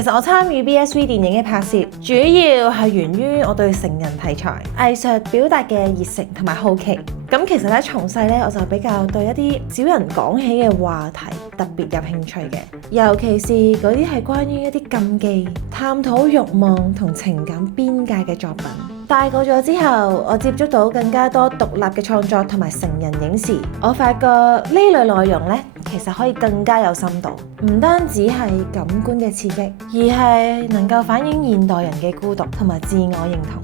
其實我參與 BSV 電影嘅拍攝，主要係源於我對成人題材藝術表達嘅熱誠同埋好奇。咁其實咧，從細咧我就比較對一啲少人講起嘅話題特別有興趣嘅，尤其是嗰啲係關於一啲禁忌、探討慾望同情感邊界嘅作品。大個咗之後，我接觸到更加多獨立嘅創作同埋成人影視，我發覺呢類內容咧，其實可以更加有深度，唔單止係感官嘅刺激，而係能夠反映現代人嘅孤獨同埋自我認同。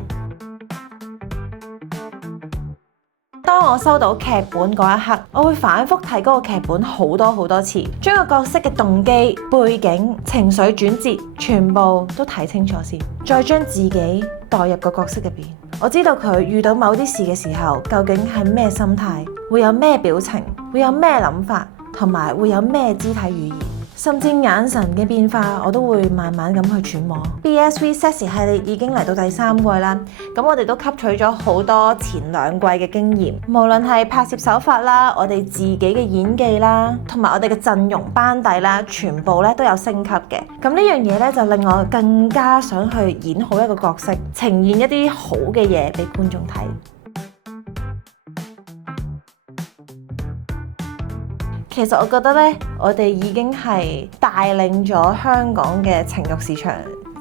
當我收到劇本嗰一刻，我會反覆睇嗰個劇本好多次，將個角色嘅動機、背景、情緒轉折全部都睇清楚先，再將自己代入個角色入邊。我知道佢遇到某啲事嘅時候，究竟係咩心態，會有咩表情，會有咩諗法，同埋會有咩肢體語言，甚至眼神嘅變化，我都會慢慢咁去揣摩。BSV Sexy 系列已經嚟到第3季啦，咁我哋都吸取咗好多前2季嘅經驗，無論係拍攝手法啦，我哋自己嘅演技啦，同埋我哋嘅陣容班底啦，全部咧都有升級嘅。咁呢樣嘢咧就令我更加想去演好一個角色，呈現一啲好嘅嘢俾觀眾睇。其實我覺得咧，我哋已經係帶領咗香港嘅情慾市場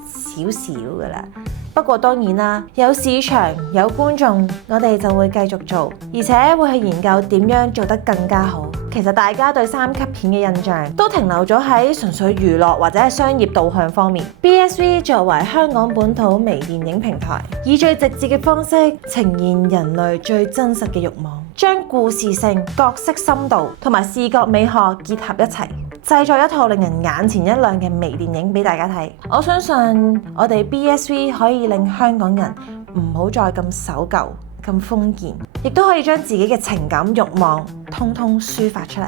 少少㗎啦。不過當然啦，有市場有觀眾，我哋就會繼續做，而且會去研究點樣做得更加好。其實大家對3級片嘅印象都停留咗喺純粹娛樂或者係商業導向方面。BSV 作為香港本土微電影平台，以最直接嘅方式呈現人類最真實嘅慾望，將故事性、角色深度同埋視覺美學結合一齊，製作一套令人眼前一亮嘅微電影俾大家睇。我相信我哋 BSV 可以令香港人唔好再咁守舊、咁封建，亦都可以將自己嘅情感慾望通通抒發出嚟。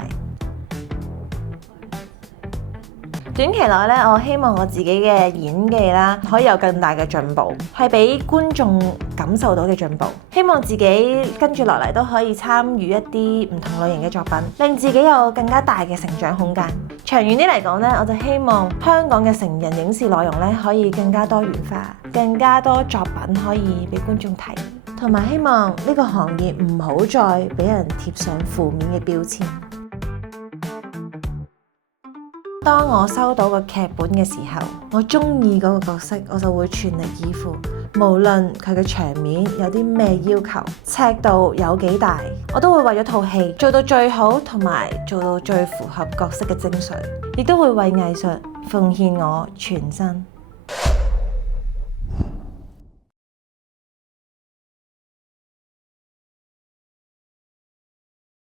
短期內咧，我希望我自己嘅演技啦，可以有更大嘅進步，係俾觀眾感受到嘅進步。希望自己跟住落嚟都可以參與一啲唔同類型嘅作品，令自己有更加大嘅成長空間。長遠啲嚟講咧，我就希望香港嘅成人影視內容咧可以更加多元化，更加多作品可以俾觀眾睇，同埋希望呢個行業唔好再俾人貼上負面嘅標籤。當我收到個劇本嘅時候，我中意嗰個角色，我就會全力以赴，無論佢嘅場面有啲咩要求，尺度有幾大，我都會為咗套戲做到最好，同埋做到最符合角色嘅精髓，亦都會為藝術奉獻我全身。